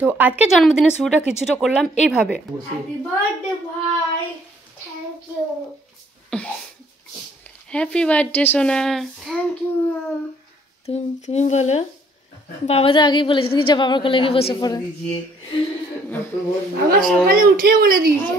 তো আজকে জন্মদিনের শুরুটা কিছুটা করলাম এইভাবে। হ্যাপি বার্থডে ভাই, থ্যাংক ইউ। হ্যাপি বার্থডে সোনা। Thank you mom. তুমি বলো। বাবা তো আগেই বলেছে কি, যা বাবার কোলে গিয়ে বসে পড়ো। আমার সকালে উঠে বলে দিয়েছে।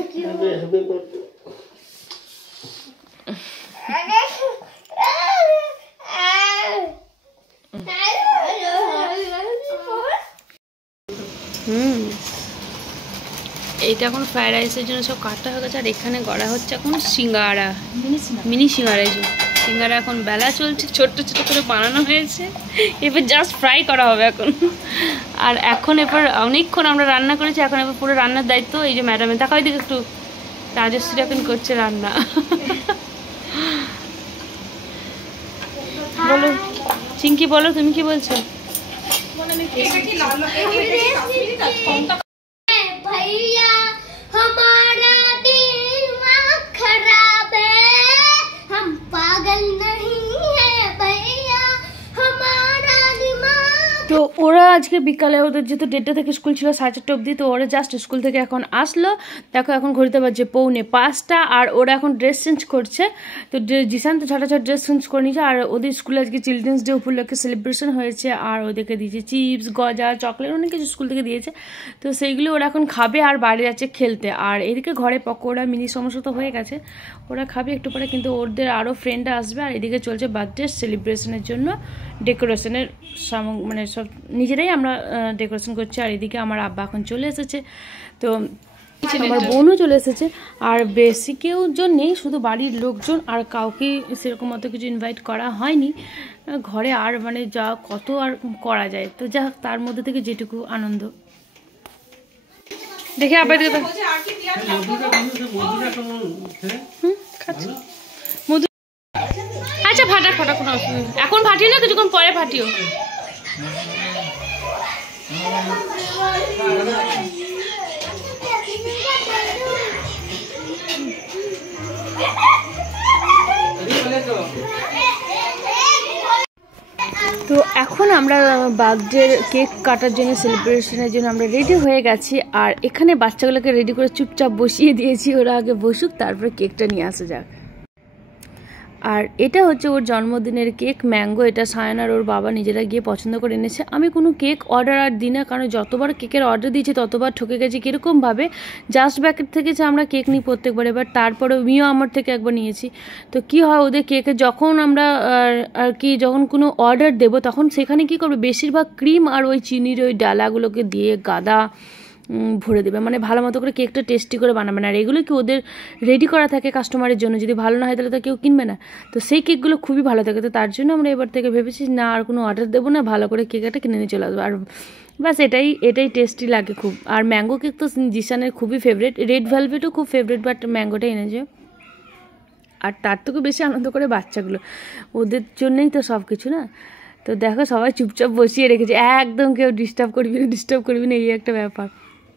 এইটা এখন ফ্রাইড রাইসের জন্য সব কাটা হয়ে গেছে, আর এখানে গড়া হচ্ছে এখন সিঙ্গারা, মিনি সিঙ্গারা। সিঙ্গারা এখন বেলা চলছে, ছোট্ট ছোট করে বানানো হয়েছে, এবার জাস্ট ফ্রাই করা হবে এখন। আর এখন এবার অনেকক্ষণ আমরা রান্না করেছি, এখন এবার পুরো রান্নার দায়িত্ব এই যে ম্যাডামের। দেখাই দিকে একটু, রাজশ্রী এখন করছে রান্না। বলো চিঙ্কি, বলো তুমি কি বলছো? भैया हमारा दिमाग खराब है, हम पागल नहीं है भैया हमारा दिमाग। তো ওরা আজকে বিকালে, ওদের যেহেতু 1:30 থেকে স্কুল ছিল 4:30 অবধি, তো ওরা জাস্ট স্কুল থেকে এখন আসলো। দেখো এখন ঘড়িতে বাজছে 4:45, আর ওরা এখন ড্রেস চেঞ্জ করছে। তো জিসান তো ঝটাঝট ড্রেস চেঞ্জ করে নিয়েছে। আর ওদের স্কুলে আজকে চিলড্রেন্স ডে উপলক্ষে সেলিব্রেশন হয়েছে, আর ওদেরকে দিয়েছে চিপস, গজা, চকলেট, অনেক কিছু স্কুল থেকে দিয়েছে। তো সেইগুলো ওরা এখন খাবে আর বাইরে যাচ্ছে খেলতে। আর এদিকে ঘরে পকোড়া, মিনি সমস্যা তো হয়ে গেছে, ওরা খাবে একটু পরে, কিন্তু ওদের আরও ফ্রেন্ডরা আসবে। আর এদিকে চলছে বার্থডে সেলিব্রেশনের জন্য ডেকোরেশনের মানে সব নিজেরাই আমরা ডেকোরেশন করছি। আর এদিকে আমার আব্বা এখন চলে এসেছে, তো আমার বোনও চলে এসেছে। আর বেশি কেউ জন নেই, শুধু বাড়ির লোকজন, আর কাউকে সেরকম অত কিছু ইনভাইট করা হয়নি ঘরে। আর মানে যা কত আর করা যায়, তো যা তার মধ্যে থেকে যেটুকু আনন্দ। দেখে আবার খাচ্ছি মধু। আচ্ছা ফাটা ফাটা, কোনো অসুবিধা নেই, এখন ফাটিও না, কিছুক্ষণ পরে ফাটিও। তো এখন আমরা বার্থডে কেক কাটার জন্য, সেলিব্রেশনের জন্য আমরা রেডি হয়ে গেছি। আর এখানে বাচ্চাগুলোকে রেডি করে চুপচাপ বসিয়ে দিয়েছি, ওরা আগে বসুক, তারপরে কেকটা নিয়ে আসা যাক। আর এটা হচ্ছে ওর জন্মদিনের কেক, ম্যাঙ্গো। এটা সায়নার ওর বাবা নিজেরা গিয়ে পছন্দ করে এনেছে। আমি কোনো কেক অর্ডার আর দিই না, কারণ যতবার কেকের অর্ডার দিয়েছি ততবার ঠকে গেছি। কীরকমভাবে জাস্ট ব্যাকেট থেকে যে আমরা কেক নিই প্রত্যেকবার, এবার তারপরে মিও আমার থেকে একবার নিয়েছি। তো কি হয়, ওদের কেকে যখন আমরা আর কি যখন কোনো অর্ডার দেবো, তখন সেখানে কি করবে, বেশিরভাগ ক্রিম আর ওই চিনির ওই ডালাগুলোকে দিয়ে গাদা ভরে দেবে, মানে ভালো মতো করে কেকটা টেস্টি করে বানাবে না। আর এগুলো কি ওদের রেডি করা থাকে কাস্টমারের জন্য, যদি ভালো না হয় তাহলে তো কেউ কিনবে না। তো সেই কেকগুলো খুবই ভালো থাকে। তো তার জন্য আমরা এবার থেকে ভেবেছি না আর কোনো অর্ডার দেবো না, ভালো করে কেকটা কিনে নিয়ে চলে আসবো। আর ব্যাস এটাই টেস্টি লাগে খুব। আর ম্যাঙ্গো কেক তো জিসানের খুবই ফেভারিট, রেড ভেলভেটও খুব ফেভারিট, বাট ম্যাঙ্গোটাই এনেছে। আর তার থেকেও বেশি আনন্দ করে বাচ্চাগুলো, ওদের জন্যই তো সব কিছু না। তো দেখো সবাই চুপচাপ বসিয়ে রেখেছে, একদম কেউ ডিস্টার্ব করবি না, এই একটা ব্যাপার।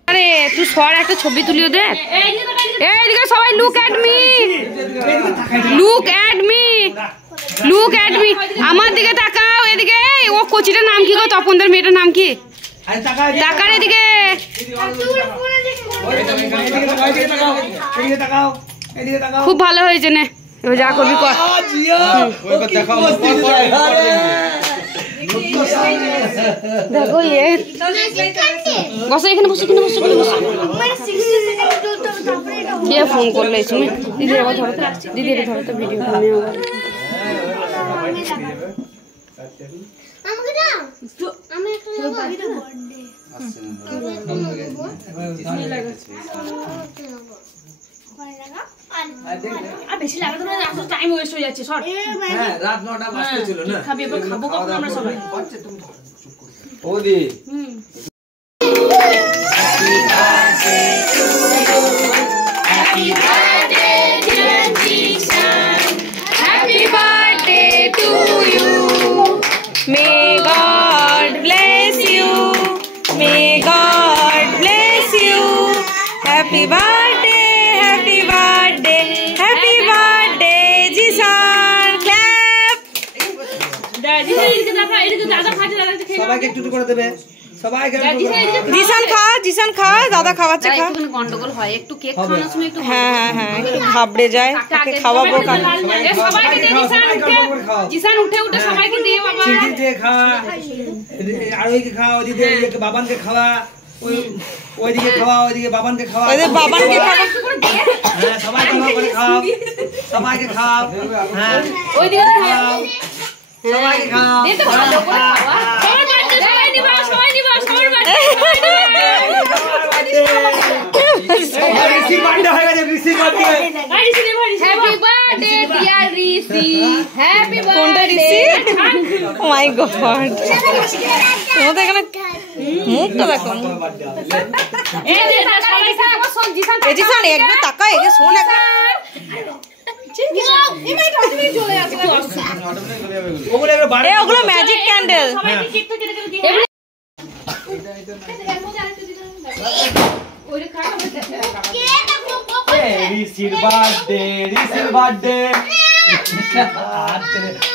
আরে তুই সর, একটা ছবি তুলিও দেখ। এইদিকে সবাই লুক অ্যাট মি, আমার দিকে তাকাও। এদিকে ও কোচিটার নাম কি গো, তপনদার মেয়েটার নাম কি? তাকার এদিকে। খুব ভালো হয়েছে, নে এবার যা করবি কর। দেখো বসো এখানে, বসো এখানে, বসো এখানে, বসো। কে ফোন করলে তুমি? দিদি আবার ধরো তো, দিদি এটা ধরো তো, ভিডিও আমি বেশি লাগাতো না, এত টাইম ওয়েস্ট হয়ে যাচ্ছে। হ্যাঁ রাত 9টা বাজতে ছিল না, খাবি এবার খাবো কখন আমরা সবাই? ওদি happy birthday dear Jisan, happy birthday to you, may God bless you, may God bless you, happy birthday, happy birthday, happy birthday Jisan. Clap. দাদা এদিকে দেখা, এদিকে দাদা খাচ্ছে, দাদা খেয়ে সবাইকে একটু করে দেবে। জিসান খা দাদা খাওয়াচ্ছে খা গন্ডগোল হয় একটু কেক খাওয়ানোর সময় একটু হ্যাঁ একটু ঘাবড়ে যায় তাকে খাওয়াবো সবাইকে দে জিসান উঠে সবাইকে দে বাবা আর ওইকে খাওয়া ওইদিকে বাবানকে খাওয়া ওইদিকে খাওয়া ওইদিকে বাবানকে খাওয়া বাবানকে হ্যাঁ সবাইকে খাওয়া সবাইকে খাও হ্যাঁ ওইদিকে খাও সবাইকে খাও দে তো ভালো করে খাওয়া সবার বাড়িতে সবাই নিবা সবার বাড়িতে ঋষির বার্থডে হয়ে গেছে ঋষির বার্থডে হ্যাপি বার্থডে ডিয়ার ঋষি হ্যাপি কোনটা ঋষি ও মাই গড তোমাদের এখানে মুখটা দেখো এই যে সবাই খাওয়া সব জিসান জিসান একবার তাকা এই যে শোন একবার ওগুলো ম্যাজিক ক্যান্ডেল ঋষির বার্থডে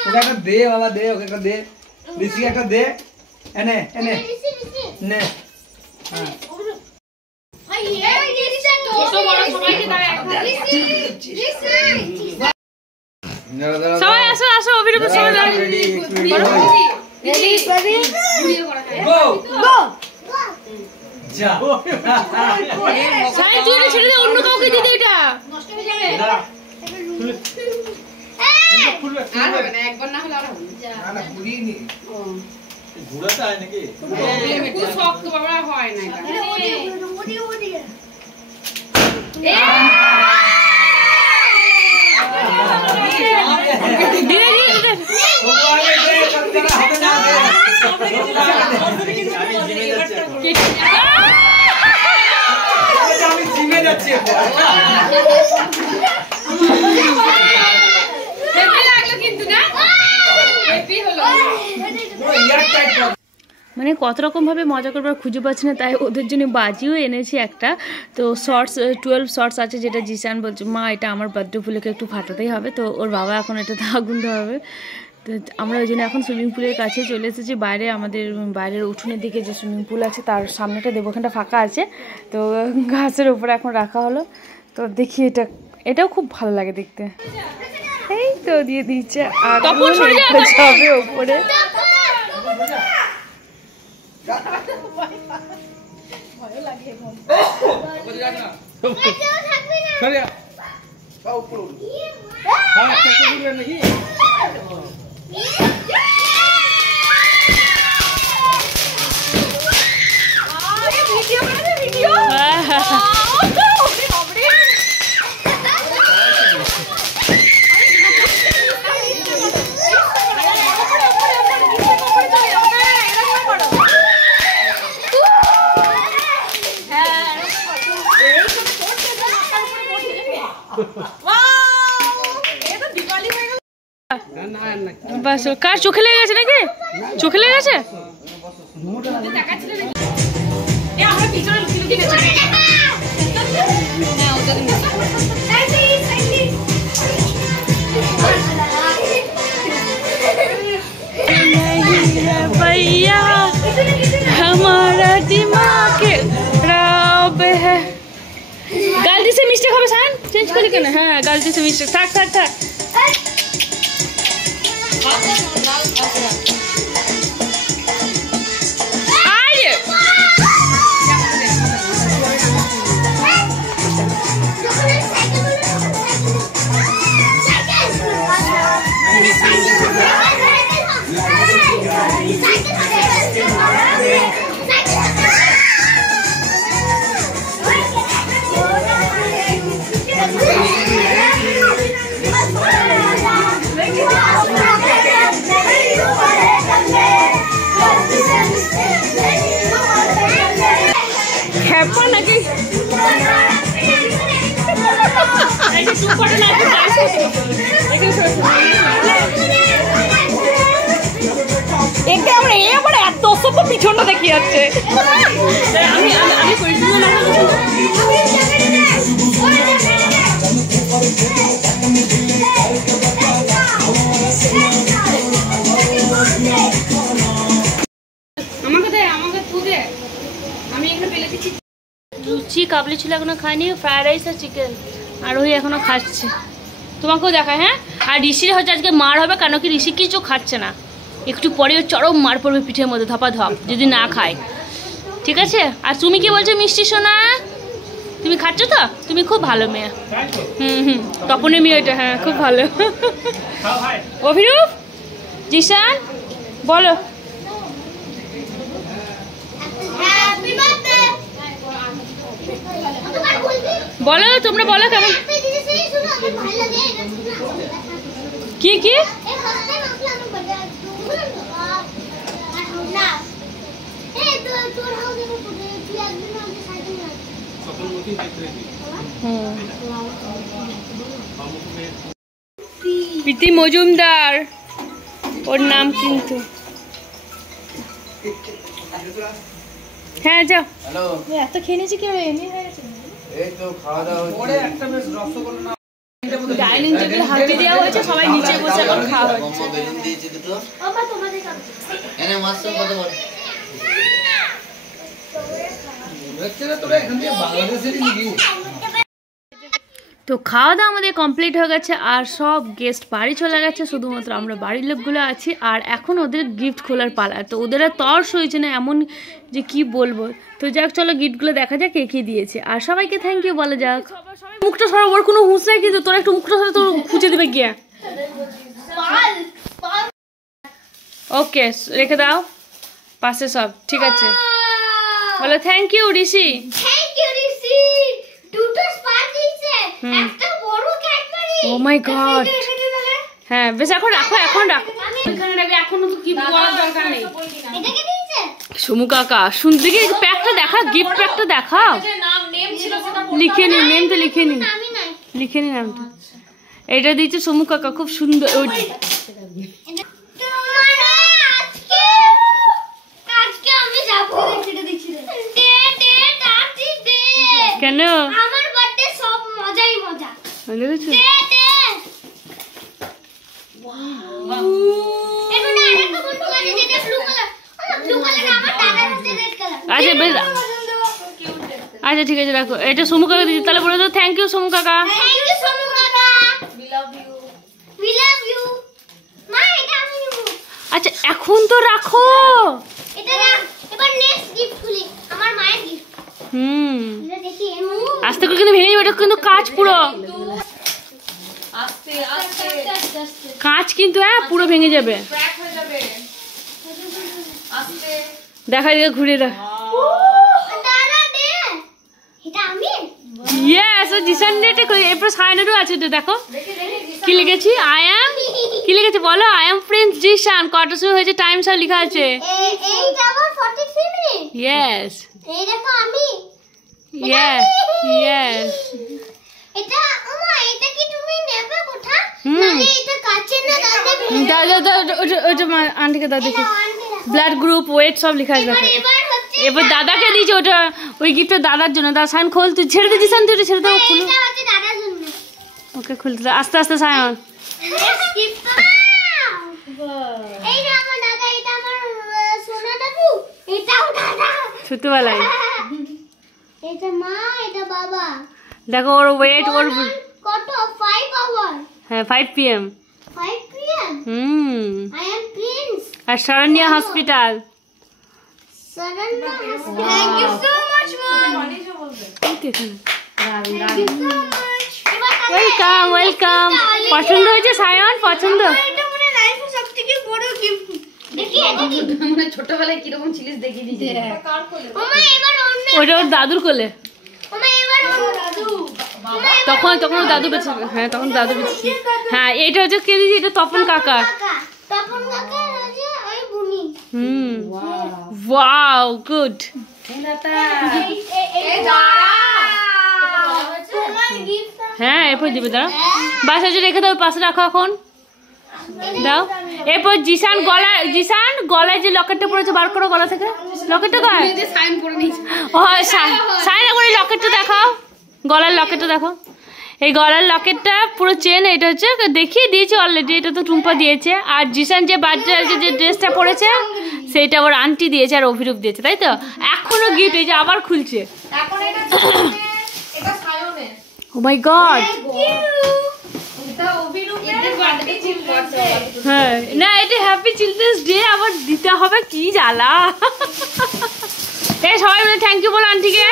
ওকে একটা দে বাবা দে ওকে একটা দে ঋষি একটা দে এনে এনে নে সবাই আসো আসো অভিনব সবাই গো গো যা সাই তুই এটা ছেড়ে দে অন্য কাউকে দিয়ে দে এটা নষ্ট হয়ে যাবে আর হবে না একবার না হলে আর হবে না না পুরিনি ঘোড়াটা হয় নাকি খুব শক্ত বাবা হয় না আমি জিমে যাচ্ছি মানে কত রকমভাবে মজা করবার খুঁজে পাচ্ছি না, তাই ওদের জন্য বাজিও এনেছি একটা। তো শর্টস 12 শর্টস আছে, যেটা জিসান বলছে মা এটা আমার বার্থডে উপলক্ষে একটু ফাটাতেই হবে। তো ওর বাবা এখন এটাতে আগুন দেওয়া হবে। তো আমরা ওই জন্য এখন সুইমিং পুলের কাছে চলে এসেছি। বাইরে আমাদের বাইরের উঠোনের দিকে যে সুইমিং পুল আছে তার সামনেটা দেবো, ওখানটা ফাঁকা আছে। তো ঘাসের উপরে এখন রাখা হলো। তো দেখি এটাও খুব ভালো লাগে দেখতে। এই তো দিয়ে দিচ্ছে আগুন যাবে ওপরে। বাস কার চোখে লেগে গেছে নাকি? চোখে লেগে গেছে? भैया हमारा दिमाग खराब है। गलती से मिस्टेक হবে সান চেঞ্জ করে কেন? হ্যাঁ गलती से मिस्टेक থাক থাক থাক। এত সব পিছনটা দেখি যাচ্ছে। আমাকে দে, আমাকে তুই দে। লুচি কাবলি ছিল এখনো খায়নি, ফ্রাইড রাইস আর চিকেন, আর ওই এখনো খাচ্ছে। তোমাকেও দেখায়। হ্যাঁ, আর ঋষির হচ্ছে আজকে মার হবে, কেন কি ঋষি কিছু খাচ্ছে না, একটু পরে ওর চরম মার পড়বে পিঠের মধ্যে ধপা ধপ যদি না খায়, ঠিক আছে? আর তুমি কি বলছো মিষ্টি সোনা, তুমি খাচ্ছ তো? তুমি খুব ভালো মেয়ে। হুম, তপনের মেয়ে এটা। হ্যাঁ, খুব ভালো। অভিরূপ, জিসান বলো। হ্যাপি বার্থডে বলো, তোমরা বলো কেমন একটা জিনিস এই শুনো আমার ভালো লাগে এটা শুনো কি কি এই ফার্স্ট টাইম আসলে আমার বার্থডে না এই তোর হাউসে পুরো তুই একদিন আমাকে সাইকেল নিয়ে প্রীতি মজুমদার ওর নাম কিন্তু। হ্যাঁ যাও। হ্যালো, এত খেয়ে নিয়েছি কেউ, এমনি হয়ে গেছে। এই তো খাওয়া দাওয়া হচ্ছে। পরে একটা বেশ রসগোল্লা ডাইনিং টেবিল হাতে দেওয়া হয়েছে, সবাই নিচে বসে এখন খাওয়া হচ্ছে। বেলুন দিয়েছে দুটো। বাবা তোমাদের কাছে এনে মাশরুম কত বড়? দেখছ না তোরা এখান থেকে বাংলাদেশেরই নাকি? তো খাওয়া দাওয়া আমাদের কমপ্লিট হয়ে গেছে, আর সব গেস্ট বাড়ি চলে গেছে, শুধুমাত্র আমরা বাড়ির লোকগুলো আছি। আর এখন ওদের গিফট খোলার পালা, তো ওদের আর তর্স হয়েছে না এমন যে কি বলবো। তো যাক, চলো গিফটগুলো দেখা যাক কে কে দিয়েছে, আর সবাইকে থ্যাংক ইউ বলা যাক। মুখটা সরা, ওর কোনো হুঁশ নাই কিন্তু, তোরা একটু মুখটা সরা, তোর খুঁজে দেবে গিয়া। ওকে, রেখে দাও পাশে সব, ঠিক আছে? বলো thank you Rishi. Thank you Rishi দুটো স্পার দিয়েছে একটা বড় ক্যাডবেরি। ও মাই গড। হ্যাঁ বেশ, এখন রাখো, এখন রাখো এখানে রাখবে, এখন তো কি বলার দরকার নেই। এটা কে দিয়েছে? সমু কাকা, শুনতে কি প্যাকটা দেখা, গিফট প্যাকটা দেখা। লিখে নি, নেম তো লিখে নি, আমি নাই লিখে নি নামটা। এটা দিয়েছে সমু কাকা, খুব সুন্দর। আজকে আমি যাব সেটা দেখছি দে দে দাদি দে কেন? আমার বার্থডে সব মজাই মজা। দেখেছো? দে দে এটা না একটা বন্ধু আছে যেটা ব্লু কালার, ব্লু কালার আমার দাদার হাতে রেড কালার। আচ্ছা বেশ, আচ্ছা ঠিক আছে রাখো। এটা সমু কাকা দিয়েছে, তাহলে বলে দাও থ্যাংক ইউ সমু কাকা। থ্যাংক ইউ সোনু কাকা, উই লাভ ইউ। মা এটা আমি নেব। আচ্ছা এখন তো রাখো। এটা না, এবার নেক্সট গিফট খুলি, আমার মায়ের গিফট। এটা দেখি আস্তে করে কিন্তু ভেঙে যাবে, এটা কিন্তু কাঁচ পুরো কাঁচ কিন্তু, হ্যাঁ পুরো ভেঙে যাবে। দেখা দিকে ঘুরিয়ে দেখ। দাঁড়া দে, এটা আমি ইয়েস, ও জিসান ডেটে এরপর সাইনেরও আছে, এটা দেখো কি লিখেছি। আই অ্যাম, কি লিখেছে বলো? আই অ্যাম প্রিন্স জিসান, কটার সময় হয়েছে, টাইম সব লেখা আছে। এইটা আবার 43 মিনিট। ইয়েস এই দেখো আমি ইয়েস। এটা ওমা, এটা কি তুমি নেবে কোথা? নালে এটা কাচের না দাদা। ওটা আন্টিকে দাও দেখি, ব্লাড গ্রুপ, ওয়েট সব লেখা আছে। এবার হচ্ছে এবার দাদাকে দিয়েছে ওটা, ওই গিফটটা দাদার জন্য। দাদা সায়ন খোল, তুই ছেড়ে দে জিসান, তুই ছেড়ে দাও, খুলো। এটা হচ্ছে দাদার জন্য। ওকে খুলতে দাও, আস্তে আস্তে সায়ন। নেক্সট গিফট এইটা আমার দাদা, এটা আমার সোনা দাদু, এটাও দাদা। ছোটবেলায় এটা মা, এটা বাবা। দেখো ওর ওয়েট, ওর কত 5 আওয়ার, হ্যাঁ 5 PM। 5 PM। I am Prince. আর Saranya hospital. Saranya. Thank you so much, mom. Thank you so much. Welcome welcome. পছন্দ হয়েছে সায়ন? পছন্দ? এটা মানে লাইফে সবথেকে বড় গিফট। দেখি এটা কি? মানে ছোটবেলায় কিরকম ছিলিস দেখিয়ে দিয়েছে। ওমা এবার অন্য। ওটা ওর দাদুর কোলে। ওমা এবার অন্য দাদু। তখন ওর দাদু বেঁচে, হ্যাঁ তখন দাদু বেঁচে। হ্যাঁ এটা হচ্ছে কে দিয়েছে? এটা তপন কাকা। তপন কাকা আছে ওই বুনি। Wow good. এই দাঁড়া। তোমার গিফট। হ্যাঁ এরপর দিবে, দাঁড়া বাসা যে রেখে দাও, পাশে রাখো এখন, দাও। এরপর জিসান গলায় যে লকেটটা পড়েছে বার করো গলা থেকে। লকেটটা কয়? সাইন করে নিয়েছে। ও সাইন করে লকেটটা দেখাও, গলার লকেটটা দেখো। এই গলার লকেটটা পুরো চেন, এটা হচ্ছে দেখিয়ে দিয়েছে অলরেডি, এটা তো টুম্পা দিয়েছে। আর জিসান যে বাচ্চা যে ড্রেসটা পরেছে সেইটা আবার আন্টি দিয়েছে আর অভিরূপ দিয়েছে, তাই তো? এখনো গিফট, এই যে আবার খুলছে। এখন এটা জিসানের, এটা সায়নের। ও মাই গড। এটা অভিরূপের বার্থডে চিলড্রেন্স। হ্যাঁ, না এটা হ্যাপি চিলড্রেন্স ডে আবার দিতে হবে, কি জ্বালা। এই সবাই মিলে থ্যাংক ইউ বল আন্টিকে।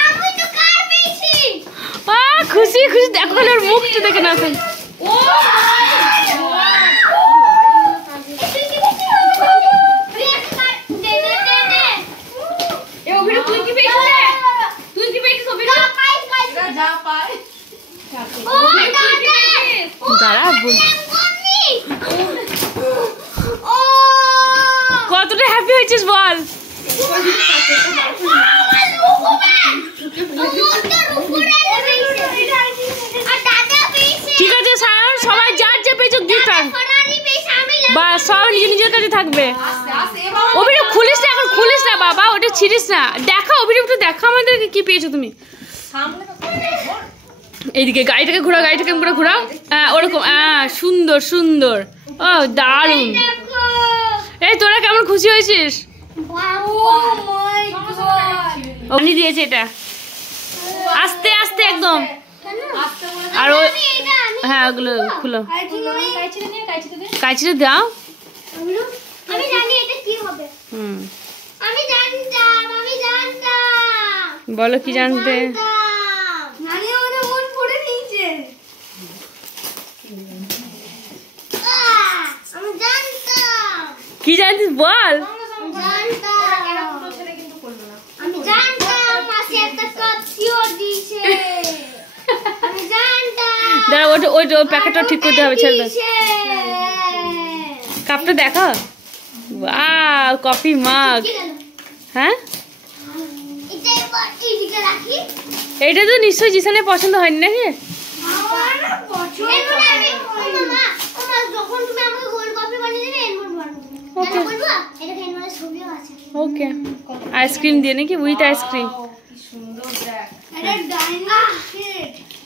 আমি তো কার পেয়েছি। খুশি খুশি, দেখো ওর মুখটা দেখে না। ও অভিরূপ তুই কি পেয়েছিস রে? তুই কি পেয়েছিস অভিরূপ? যা পায়। ও দাদা, দাঁড়া বল, ও কতটা হ্যাপি হয়েছিস বল। ঠিক আছে সায়ন, সবাই যার যে পেয়েছো গিফট আন, বা সব নিজের নিজের কাছে থাকবে। অভিরূপ খুলিস না এখন, খুলিস না বাবা, ওটা ছিড়িস না। দেখা অভিরূপ, তো দেখা আমাদেরকে কি পেয়েছো তুমি। এইদিকে গাড়িটাকে ঘোরাও, গাড়িটাকে পুরো ঘোরাও। ওরকম, সুন্দর সুন্দর। ও দারুণ। এই তোরা কেমন খুশি হয়েছিস? অগ্নি দিয়েছে এটা, আস্তে আস্তে একদম। আর ও, হ্যাঁ ওগুলো খুলো, কাঁচিটা দাও। আমি জানি এটা কি হবে। আমি জানতাম। বলো কি জানতে। নানি আমাদের মন পড়ে নিয়েছে। আমি জানতাম। কি জানতিস বল। আমি জানতাম মাসি একটা কাপ শিওর দিয়েছে। আমি জানতাম। দাঁড়া, ওটা ওই প্যাকেটটা ঠিক করতে হবে, ছেড়ে দাও। কাপটা দেখো, ওয়াও কফি মাগ। হ্যাঁ এইটা তো নিশ্চয়ই জিসানের পছন্দ হয়নি নাকি? ওকে, আইসক্রিম দিয়ে নাকি, উইথ আইসক্রিম।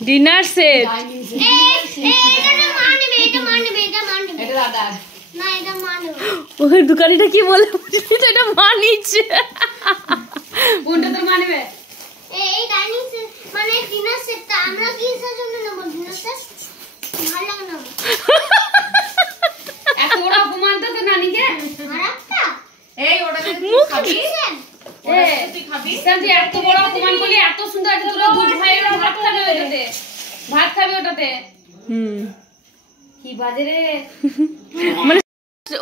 Dinner set. ওই দোকানিটা কি বলে, এটা মা নিচ্ছে। কোনটা তোর মানবে? এই ডাইনিং সেট মানে ডিনার সেটটা আমরা কিসের জন্য নেব? ডিনার সেট ভালো লাগে না। এত বড় অপমান তো তোর নানিকে। আরেকটা এই ওটা তুই খাবি? তুই খাবি? তুই এত বড় অপমান করলি, এত সুন্দর একটা তোর দুধ ভাইয়ের ভাত খাবে ওটাতে, ভাত খাবে ওটাতে। কি বাজে রে। মানে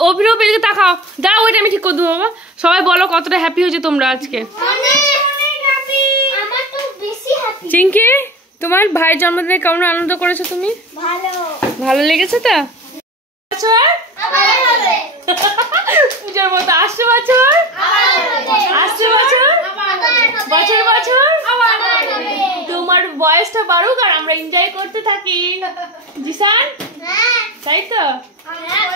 অভিনব এদিকে তাকাও, দাও ওইটা আমি ঠিক করে দেবো বাবা। সবাই বলো কতটা হ্যাপি হয়েছে তোমরা আজকে। আমার তো বেশি হ্যাপি। চিঙ্কি, তোমার ভাইয়ের জন্মদিনে কেমন আনন্দ করেছো তুমি? ভালো। ভালো লেগেছে তো? আবার হবে। পূজার মতো আসছে বছর, আসছে বছর, বছর বছর। তোমার বয়সটা বাড়ুক আর আমরা এনজয় করতে থাকি। জিসান, হ্যাঁ। তাই তো? হ্যাঁ।